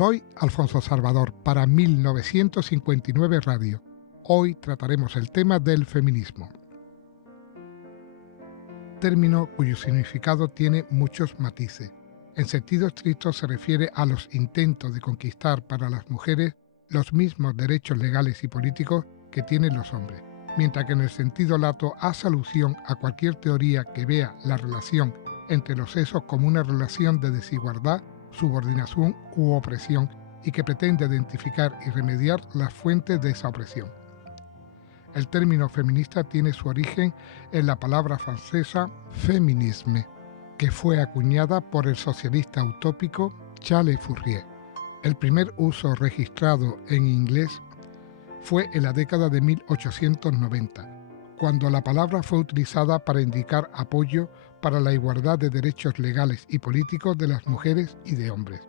Soy Alfonso Salvador para 1959 Radio. Hoy trataremos el tema del feminismo. Término cuyo significado tiene muchos matices. En sentido estricto se refiere a los intentos de conquistar para las mujeres los mismos derechos legales y políticos que tienen los hombres, mientras que en el sentido lato hace alusión a cualquier teoría que vea la relación entre los sexos como una relación de desigualdad, subordinación u opresión y que pretende identificar y remediar las fuentes de esa opresión. El término feminista tiene su origen en la palabra francesa féminisme, que fue acuñada por el socialista utópico Charles Fourier. El primer uso registrado en inglés fue en la década de 1890, cuando la palabra fue utilizada para indicar apoyo para la igualdad de derechos legales y políticos de las mujeres y de hombres.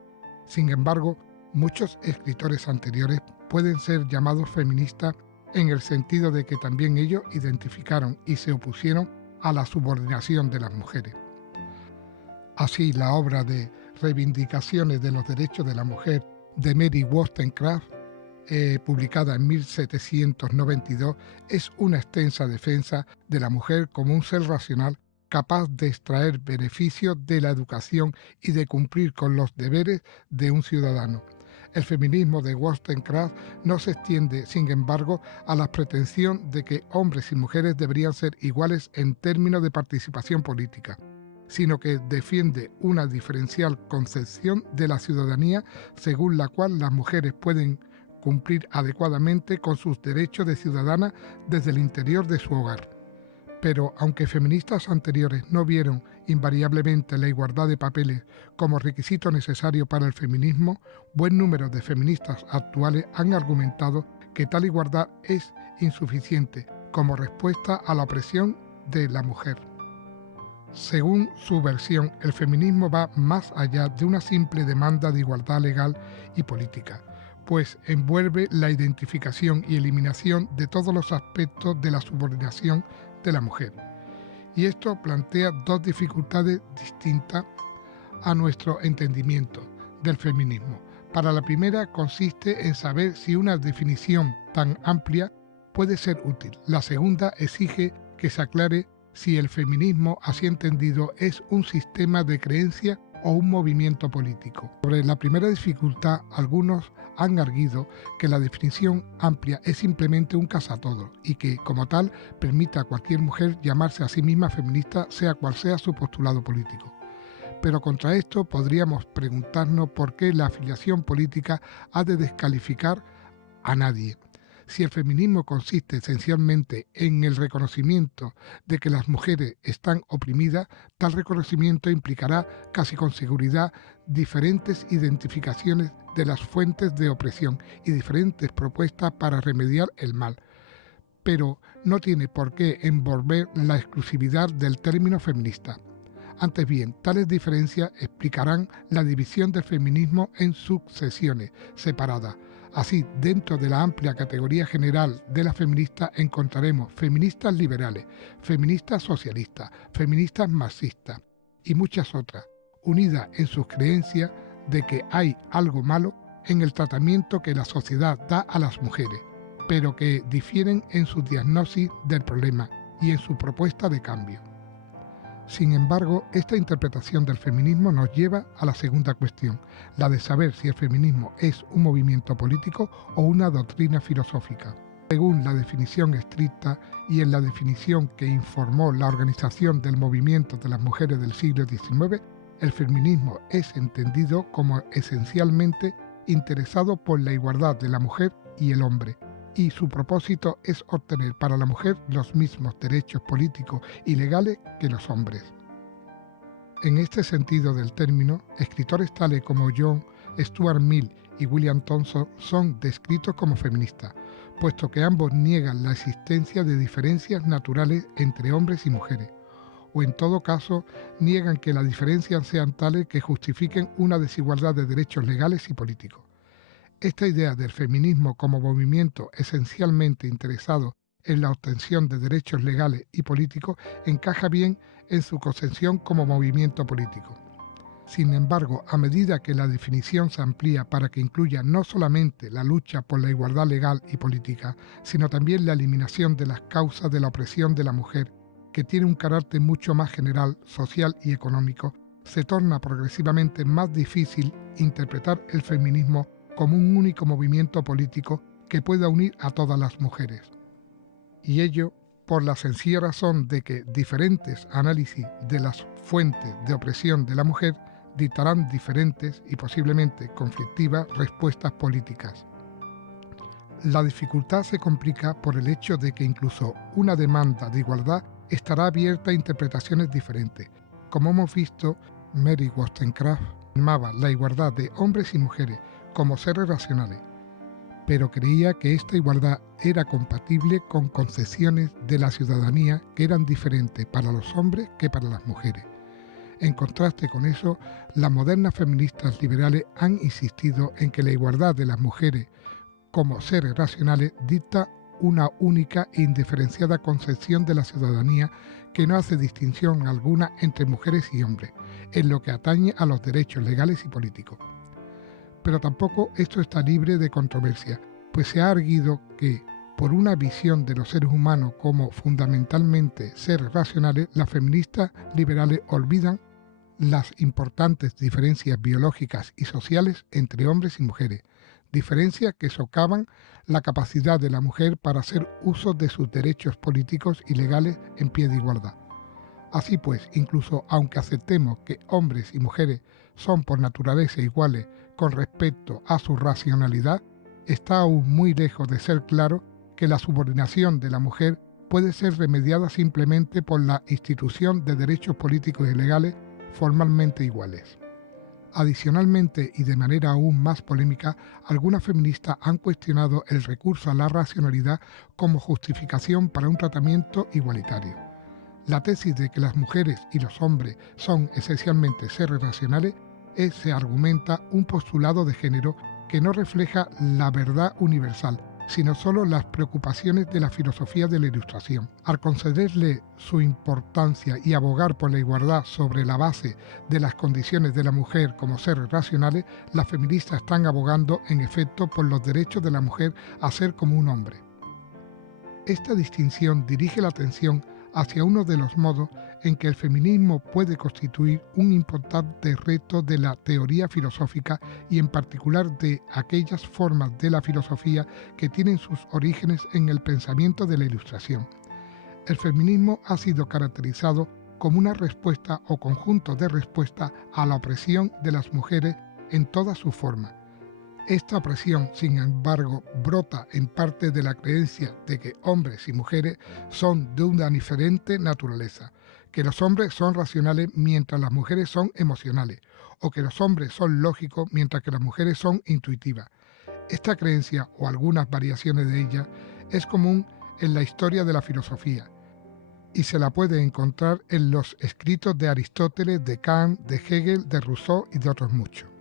Sin embargo, muchos escritores anteriores pueden ser llamados feministas en el sentido de que también ellos identificaron y se opusieron a la subordinación de las mujeres. Así, la obra de Reivindicaciones de los Derechos de la Mujer de Mary Wollstonecraft, publicada en 1792, es una extensa defensa de la mujer como un ser racional capaz de extraer beneficios de la educación y de cumplir con los deberes de un ciudadano. El feminismo de Wollstonecraft no se extiende, sin embargo, a la pretensión de que hombres y mujeres deberían ser iguales en términos de participación política, sino que defiende una diferencial concepción de la ciudadanía según la cual las mujeres pueden cumplir adecuadamente con sus derechos de ciudadana desde el interior de su hogar. Pero aunque feministas anteriores no vieron invariablemente la igualdad de papeles como requisito necesario para el feminismo, buen número de feministas actuales han argumentado que tal igualdad es insuficiente como respuesta a la opresión de la mujer. Según su versión, el feminismo va más allá de una simple demanda de igualdad legal y política, pues envuelve la identificación y eliminación de todos los aspectos de la subordinación de la mujer. Y esto plantea dos dificultades distintas a nuestro entendimiento del feminismo. Para la primera consiste en saber si una definición tan amplia puede ser útil. La segunda exige que se aclare si el feminismo, así entendido, es un sistema de creencia o un movimiento político. Sobre la primera dificultad, algunos han arguido que la definición amplia es simplemente un casatodo y que, como tal, permite a cualquier mujer llamarse a sí misma feminista, sea cual sea su postulado político. Pero contra esto podríamos preguntarnos por qué la afiliación política ha de descalificar a nadie. Si el feminismo consiste esencialmente en el reconocimiento de que las mujeres están oprimidas, tal reconocimiento implicará casi con seguridad diferentes identificaciones de las fuentes de opresión y diferentes propuestas para remediar el mal. Pero no tiene por qué envolver la exclusividad del término feminista. Antes bien, tales diferencias explicarán la división del feminismo en subsesiones separadas. Así, dentro de la amplia categoría general de las feministas encontraremos feministas liberales, feministas socialistas, feministas marxistas y muchas otras, unidas en sus creencias de que hay algo malo en el tratamiento que la sociedad da a las mujeres, pero que difieren en su diagnosis del problema y en su propuesta de cambio. Sin embargo, esta interpretación del feminismo nos lleva a la segunda cuestión, la de saber si el feminismo es un movimiento político o una doctrina filosófica. Según la definición estricta y en la definición que informó la Organización del Movimiento de las Mujeres del siglo XIX, el feminismo es entendido como esencialmente interesado por la igualdad de la mujer y el hombre, y su propósito es obtener para la mujer los mismos derechos políticos y legales que los hombres. En este sentido del término, escritores tales como John Stuart Mill y William Thomson son descritos como feministas, puesto que ambos niegan la existencia de diferencias naturales entre hombres y mujeres, o en todo caso niegan que las diferencias sean tales que justifiquen una desigualdad de derechos legales y políticos. Esta idea del feminismo como movimiento esencialmente interesado en la obtención de derechos legales y políticos encaja bien en su concepción como movimiento político. Sin embargo, a medida que la definición se amplía para que incluya no solamente la lucha por la igualdad legal y política, sino también la eliminación de las causas de la opresión de la mujer, que tiene un carácter mucho más general, social y económico, se torna progresivamente más difícil interpretar el feminismo como un único movimiento político que pueda unir a todas las mujeres. Y ello por la sencilla razón de que diferentes análisis de las fuentes de opresión de la mujer dictarán diferentes y posiblemente conflictivas respuestas políticas. La dificultad se complica por el hecho de que incluso una demanda de igualdad estará abierta a interpretaciones diferentes. Como hemos visto, Mary Wollstonecraft afirmaba la igualdad de hombres y mujeres como seres racionales, pero creía que esta igualdad era compatible con concepciones de la ciudadanía que eran diferentes para los hombres que para las mujeres. En contraste con eso, las modernas feministas liberales han insistido en que la igualdad de las mujeres como seres racionales dicta una única e indiferenciada concepción de la ciudadanía que no hace distinción alguna entre mujeres y hombres, en lo que atañe a los derechos legales y políticos. Pero tampoco esto está libre de controversia, pues se ha arguido que, por una visión de los seres humanos como fundamentalmente seres racionales, las feministas liberales olvidan las importantes diferencias biológicas y sociales entre hombres y mujeres, diferencias que socavan la capacidad de la mujer para hacer uso de sus derechos políticos y legales en pie de igualdad. Así pues, incluso aunque aceptemos que hombres y mujeres son por naturaleza iguales con respecto a su racionalidad, está aún muy lejos de ser claro que la subordinación de la mujer puede ser remediada simplemente por la institución de derechos políticos y legales formalmente iguales. Adicionalmente, y de manera aún más polémica, algunas feministas han cuestionado el recurso a la racionalidad como justificación para un tratamiento igualitario. La tesis de que las mujeres y los hombres son esencialmente seres racionales se argumenta un postulado de género que no refleja la verdad universal, sino solo las preocupaciones de la filosofía de la Ilustración. Al concederle su importancia y abogar por la igualdad sobre la base de las condiciones de la mujer como seres racionales, las feministas están abogando en efecto por los derechos de la mujer a ser como un hombre. Esta distinción dirige la atención hacia uno de los modos en que el feminismo puede constituir un importante reto de la teoría filosófica y en particular de aquellas formas de la filosofía que tienen sus orígenes en el pensamiento de la Ilustración. El feminismo ha sido caracterizado como una respuesta o conjunto de respuestas a la opresión de las mujeres en todas sus formas. Esta opresión, sin embargo, brota en parte de la creencia de que hombres y mujeres son de una diferente naturaleza, que los hombres son racionales mientras las mujeres son emocionales, o que los hombres son lógicos mientras que las mujeres son intuitivas. Esta creencia, o algunas variaciones de ella, es común en la historia de la filosofía, y se la puede encontrar en los escritos de Aristóteles, de Kant, de Hegel, de Rousseau y de otros muchos.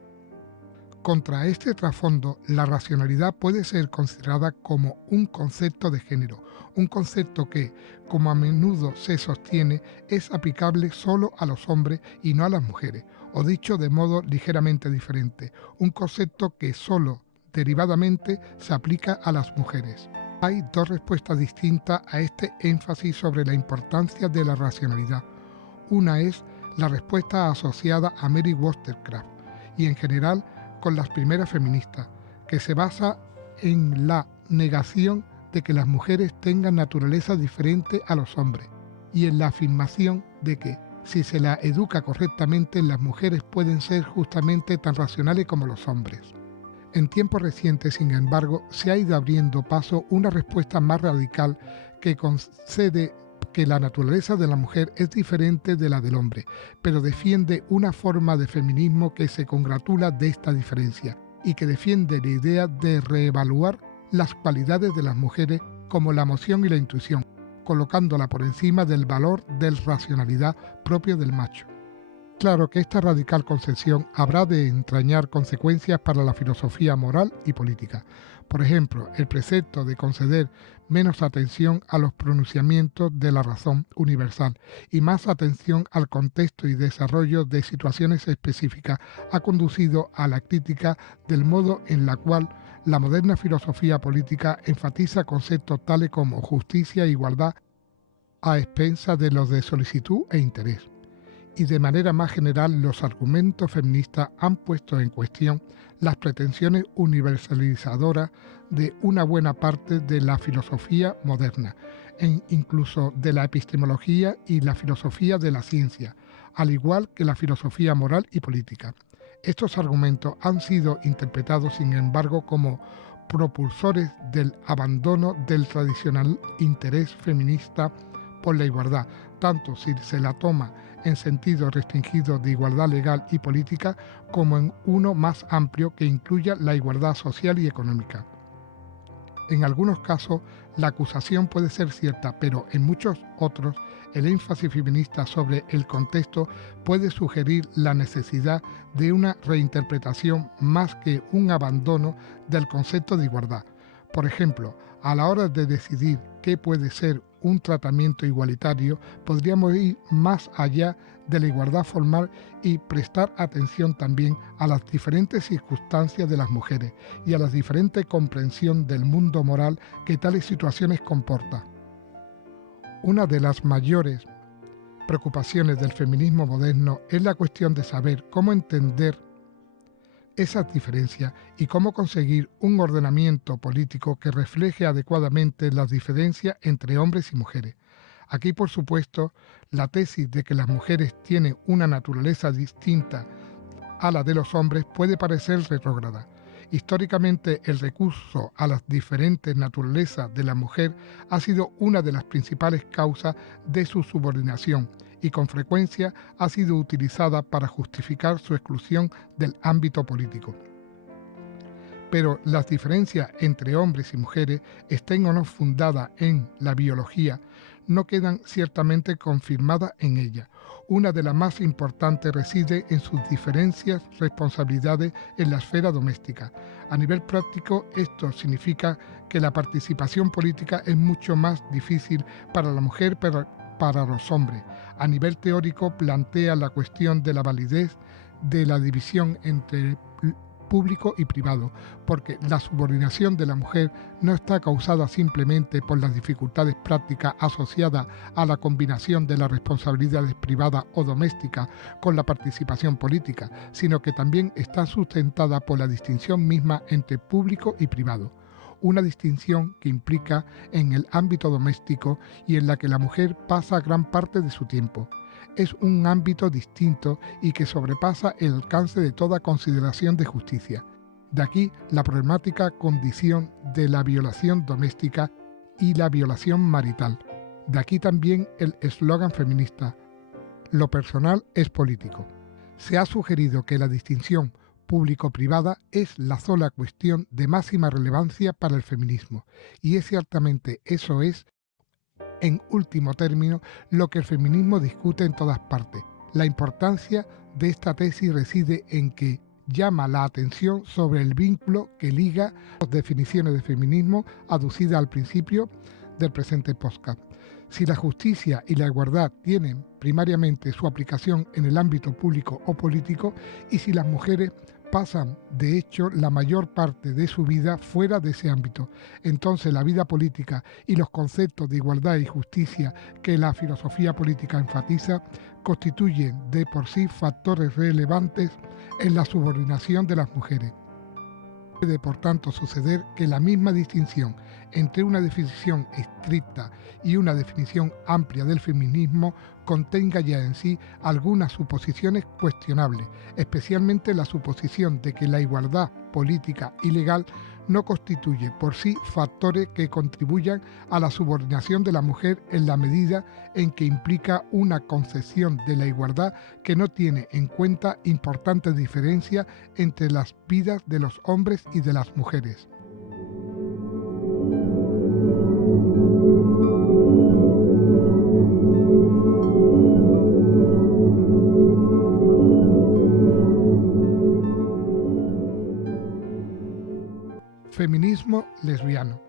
Contra este trasfondo, la racionalidad puede ser considerada como un concepto de género, un concepto que, como a menudo se sostiene, es aplicable solo a los hombres y no a las mujeres, o dicho de modo ligeramente diferente, un concepto que solo derivadamente se aplica a las mujeres. Hay dos respuestas distintas a este énfasis sobre la importancia de la racionalidad. Una es la respuesta asociada a Mary Wollstonecraft y en general con las primeras feministas, que se basa en la negación de que las mujeres tengan naturaleza diferente a los hombres y en la afirmación de que, si se la educa correctamente, las mujeres pueden ser justamente tan racionales como los hombres. En tiempos recientes, sin embargo, se ha ido abriendo paso una respuesta más radical que concede que la naturaleza de la mujer es diferente de la del hombre, pero defiende una forma de feminismo que se congratula de esta diferencia y que defiende la idea de reevaluar las cualidades de las mujeres como la emoción y la intuición, colocándola por encima del valor de racionalidad propio del macho. Claro que esta radical concepción habrá de entrañar consecuencias para la filosofía moral y política, Por ejemplo, el precepto de conceder menos atención a los pronunciamientos de la razón universal y más atención al contexto y desarrollo de situaciones específicas ha conducido a la crítica del modo en la cual la moderna filosofía política enfatiza conceptos tales como justicia e igualdad a expensas de los de solicitud e interés. Y de manera más general, los argumentos feministas han puesto en cuestión las pretensiones universalizadoras de una buena parte de la filosofía moderna, e incluso de la epistemología y la filosofía de la ciencia, al igual que la filosofía moral y política. Estos argumentos han sido interpretados, sin embargo, como propulsores del abandono del tradicional interés feminista por la igualdad, tanto si se la toma en sentido restringido de igualdad legal y política como en uno más amplio que incluya la igualdad social y económica. En algunos casos la acusación puede ser cierta, pero en muchos otros el énfasis feminista sobre el contexto puede sugerir la necesidad de una reinterpretación más que un abandono del concepto de igualdad. Por ejemplo, a la hora de decidir qué puede ser un tratamiento igualitario, podríamos ir más allá de la igualdad formal y prestar atención también a las diferentes circunstancias de las mujeres y a la diferente comprensión del mundo moral que tales situaciones comportan. Una de las mayores preocupaciones del feminismo moderno es la cuestión de saber cómo entender esas diferencias y cómo conseguir un ordenamiento político que refleje adecuadamente las diferencias entre hombres y mujeres. Aquí, por supuesto, la tesis de que las mujeres tienen una naturaleza distinta a la de los hombres puede parecer retrógrada. Históricamente, el recurso a las diferentes naturalezas de la mujer ha sido una de las principales causas de su subordinación y con frecuencia ha sido utilizada para justificar su exclusión del ámbito político. Pero las diferencias entre hombres y mujeres, estén o no fundadas en la biología, no quedan ciertamente confirmadas en ella. Una de las más importantes reside en sus diferentes responsabilidades en la esfera doméstica. A nivel práctico, esto significa que la participación política es mucho más difícil para la mujer que para los hombres. A nivel teórico, plantea la cuestión de la validez de la división entre público y privado, porque la subordinación de la mujer no está causada simplemente por las dificultades prácticas asociadas a la combinación de las responsabilidades privadas o domésticas con la participación política, sino que también está sustentada por la distinción misma entre público y privado. Una distinción que implica en el ámbito doméstico y en la que la mujer pasa gran parte de su tiempo. Es un ámbito distinto y que sobrepasa el alcance de toda consideración de justicia. De aquí la problemática condición de la violación doméstica y la violación marital. De aquí también el eslogan feminista: lo personal es político. Se ha sugerido que la distinción público-privada es la sola cuestión de máxima relevancia para el feminismo, y es ciertamente eso es, en último término, lo que el feminismo discute en todas partes. La importancia de esta tesis reside en que llama la atención sobre el vínculo que liga las definiciones de feminismo aducidas al principio del presente podcast. Si la justicia y la igualdad tienen primariamente su aplicación en el ámbito público o político, y si las mujeres pasan, de hecho, la mayor parte de su vida fuera de ese ámbito, entonces la vida política y los conceptos de igualdad y justicia que la filosofía política enfatiza constituyen de por sí factores relevantes en la subordinación de las mujeres. Puede, por tanto, suceder que la misma distinción entre una definición estricta y una definición amplia del feminismo contenga ya en sí algunas suposiciones cuestionables, especialmente la suposición de que la igualdad política y legal no constituye por sí factores que contribuyan a la subordinación de la mujer en la medida en que implica una concepción de la igualdad que no tiene en cuenta importantes diferencias entre las vidas de los hombres y de las mujeres. Feminismo lesbiano.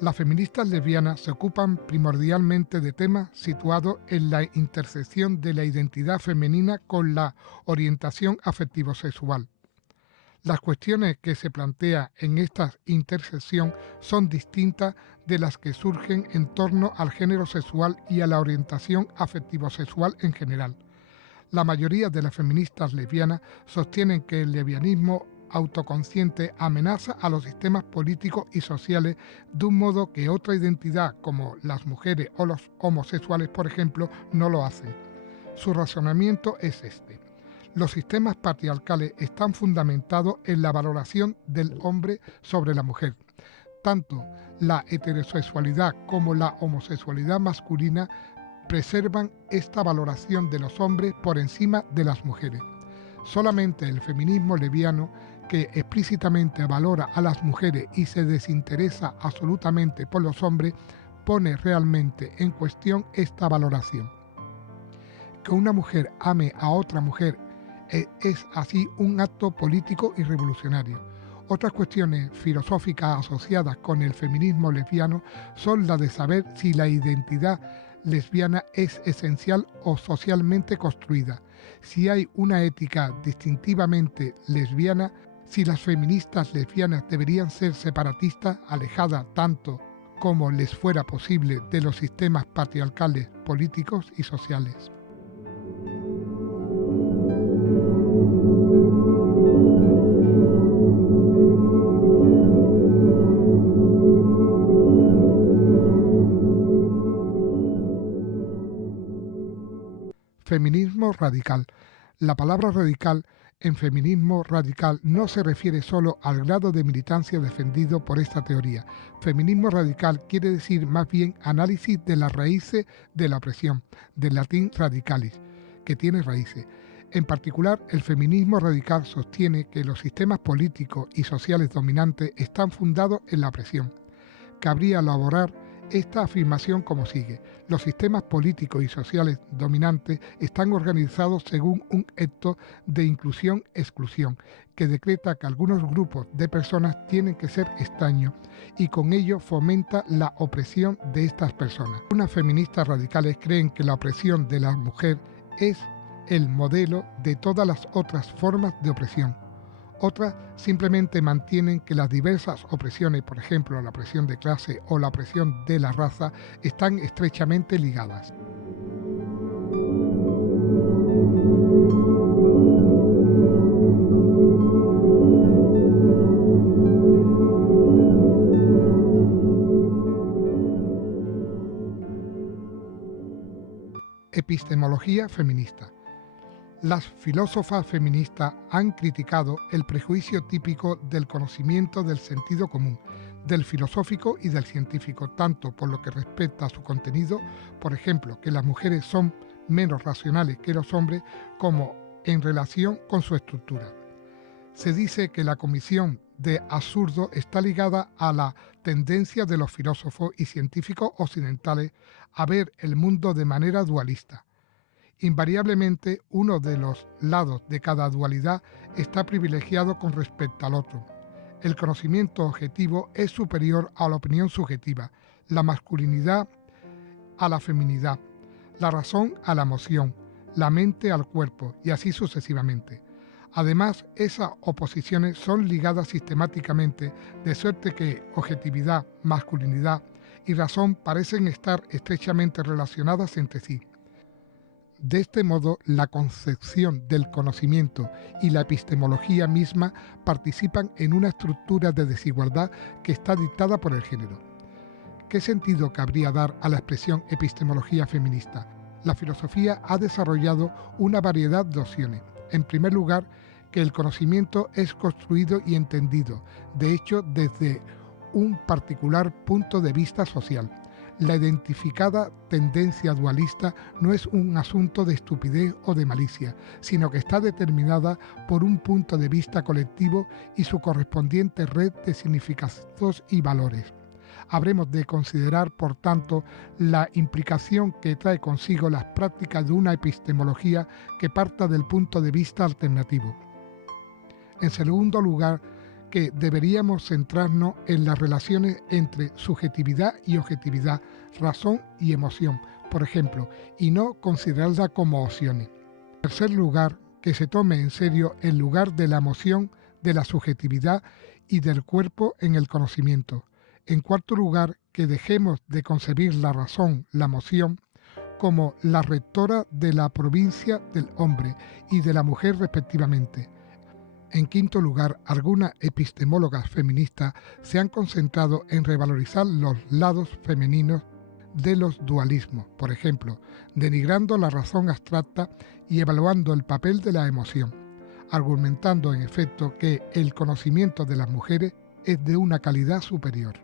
Las feministas lesbianas se ocupan primordialmente de temas situados en la intersección de la identidad femenina con la orientación afectivo-sexual. Las cuestiones que se plantean en esta intersección son distintas de las que surgen en torno al género sexual y a la orientación afectivo-sexual en general. La mayoría de las feministas lesbianas sostienen que el lesbianismo autoconsciente amenaza a los sistemas políticos y sociales de un modo que otra identidad, como las mujeres o los homosexuales, por ejemplo, no lo hacen. Su razonamiento es este. Los sistemas patriarcales están fundamentados en la valoración del hombre sobre la mujer. Tanto la heterosexualidad como la homosexualidad masculina preservan esta valoración de los hombres por encima de las mujeres. Solamente el feminismo lesbiano, que explícitamente valora a las mujeres y se desinteresa absolutamente por los hombres, pone realmente en cuestión esta valoración. Que una mujer ame a otra mujer es así un acto político y revolucionario. Otras cuestiones filosóficas asociadas con el feminismo lesbiano son las de saber si la identidad lesbiana es esencial o socialmente construida, si hay una ética distintivamente lesbiana, si las feministas lesbianas deberían ser separatistas, alejadas tanto como les fuera posible de los sistemas patriarcales políticos y sociales. Feminismo radical. La palabra radical en feminismo radical no se refiere solo al grado de militancia defendido por esta teoría. Feminismo radical quiere decir más bien análisis de las raíces de la opresión, del latín radicalis, que tiene raíces. En particular, el feminismo radical sostiene que los sistemas políticos y sociales dominantes están fundados en la opresión. Cabría elaborar esta afirmación como sigue. Los sistemas políticos y sociales dominantes están organizados según un acto de inclusión-exclusión, que decreta que algunos grupos de personas tienen que ser extraños y con ello fomenta la opresión de estas personas. Unas feministas radicales creen que la opresión de la mujer es el modelo de todas las otras formas de opresión. Otras simplemente mantienen que las diversas opresiones, por ejemplo la opresión de clase o la opresión de la raza, están estrechamente ligadas. Epistemología feminista. Las filósofas feministas han criticado el prejuicio típico del conocimiento del sentido común, del filosófico y del científico, tanto por lo que respecta a su contenido, por ejemplo, que las mujeres son menos racionales que los hombres, como en relación con su estructura. Se dice que la comisión de absurdo está ligada a la tendencia de los filósofos y científicos occidentales a ver el mundo de manera dualista. Invariablemente, uno de los lados de cada dualidad está privilegiado con respecto al otro. El conocimiento objetivo es superior a la opinión subjetiva, la masculinidad a la feminidad, la razón a la emoción, la mente al cuerpo y así sucesivamente. Además, esas oposiciones son ligadas sistemáticamente, de suerte que objetividad, masculinidad y razón parecen estar estrechamente relacionadas entre sí. De este modo, la concepción del conocimiento y la epistemología misma participan en una estructura de desigualdad que está dictada por el género. ¿Qué sentido cabría dar a la expresión epistemología feminista? La filosofía ha desarrollado una variedad de opciones. En primer lugar, que el conocimiento es construido y entendido, de hecho, desde un particular punto de vista social. La identificada tendencia dualista no es un asunto de estupidez o de malicia, sino que está determinada por un punto de vista colectivo y su correspondiente red de significados y valores. Habremos de considerar, por tanto, la implicación que trae consigo las prácticas de una epistemología que parta del punto de vista alternativo. En segundo lugar, que deberíamos centrarnos en las relaciones entre subjetividad y objetividad, razón y emoción, por ejemplo, y no considerarlas como opciones. En tercer lugar, que se tome en serio el lugar de la emoción, de la subjetividad y del cuerpo en el conocimiento. En cuarto lugar, que dejemos de concebir la razón, la emoción, como la rectora de la provincia del hombre y de la mujer respectivamente. En quinto lugar, algunas epistemólogas feministas se han concentrado en revalorizar los lados femeninos de los dualismos, por ejemplo, denigrando la razón abstracta y evaluando el papel de la emoción, argumentando en efecto que el conocimiento de las mujeres es de una calidad superior.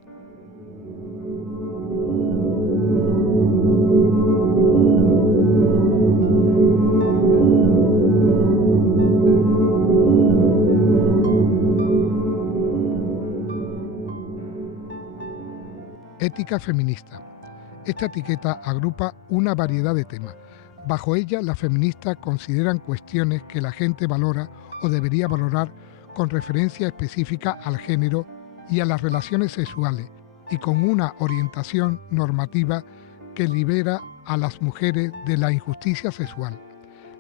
Ética feminista. Esta etiqueta agrupa una variedad de temas. Bajo ella, las feministas consideran cuestiones que la gente valora o debería valorar con referencia específica al género y a las relaciones sexuales y con una orientación normativa que libera a las mujeres de la injusticia sexual.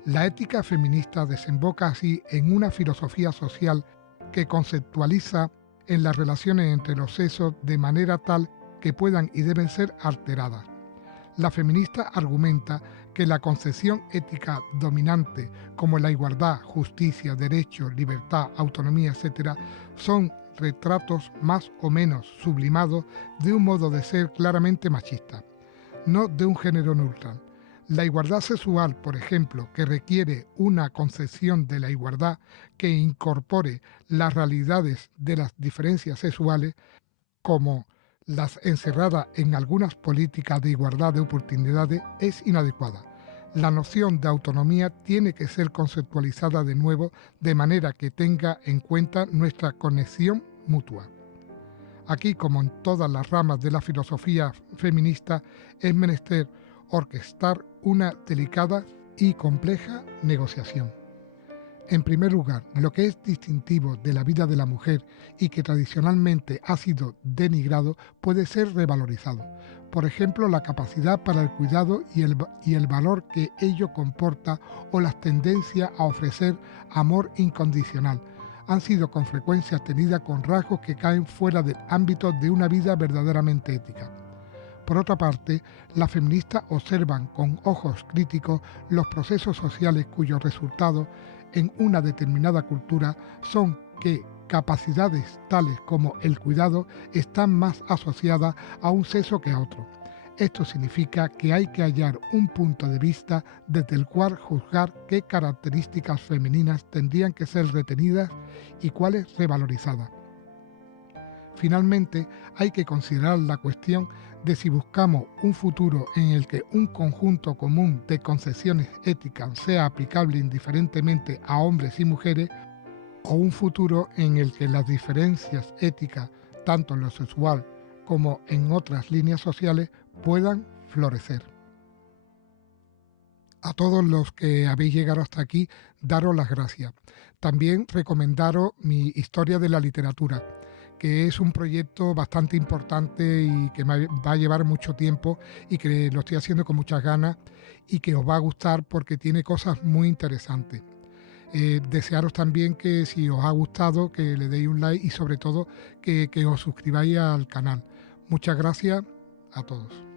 La ética feminista desemboca así en una filosofía social que conceptualiza en las relaciones entre los sexos de manera tal que puedan y deben ser alteradas. La feminista argumenta que la concepción ética dominante, como la igualdad, justicia, derecho, libertad, autonomía, etc., son retratos más o menos sublimados de un modo de ser claramente machista, no de un género neutral. La igualdad sexual, por ejemplo, que requiere una concepción de la igualdad que incorpore las realidades de las diferencias sexuales, como las encerradas en algunas políticas de igualdad de oportunidades, es inadecuada. La noción de autonomía tiene que ser conceptualizada de nuevo de manera que tenga en cuenta nuestra conexión mutua. Aquí, como en todas las ramas de la filosofía feminista, es menester orquestar una delicada y compleja negociación. En primer lugar, lo que es distintivo de la vida de la mujer y que tradicionalmente ha sido denigrado puede ser revalorizado. Por ejemplo, la capacidad para el cuidado y el valor que ello comporta o las tendencias a ofrecer amor incondicional han sido con frecuencia tenidas con rasgos que caen fuera del ámbito de una vida verdaderamente ética. Por otra parte, las feministas observan con ojos críticos los procesos sociales cuyos resultados en una determinada cultura son que capacidades tales como el cuidado están más asociadas a un sexo que a otro. Esto significa que hay que hallar un punto de vista desde el cual juzgar qué características femeninas tendrían que ser retenidas y cuáles revalorizadas. Finalmente, hay que considerar la cuestión de si buscamos un futuro en el que un conjunto común de concepciones éticas sea aplicable indiferentemente a hombres y mujeres, o un futuro en el que las diferencias éticas, tanto en lo sexual como en otras líneas sociales, puedan florecer. A todos los que habéis llegado hasta aquí, daros las gracias. También recomendaros mi Historia de la Literatura, que es un proyecto bastante importante y que me va a llevar mucho tiempo y que lo estoy haciendo con muchas ganas y que os va a gustar porque tiene cosas muy interesantes. Desearos también que si os ha gustado que le deis un like y sobre todo que os suscribáis al canal. Muchas gracias a todos.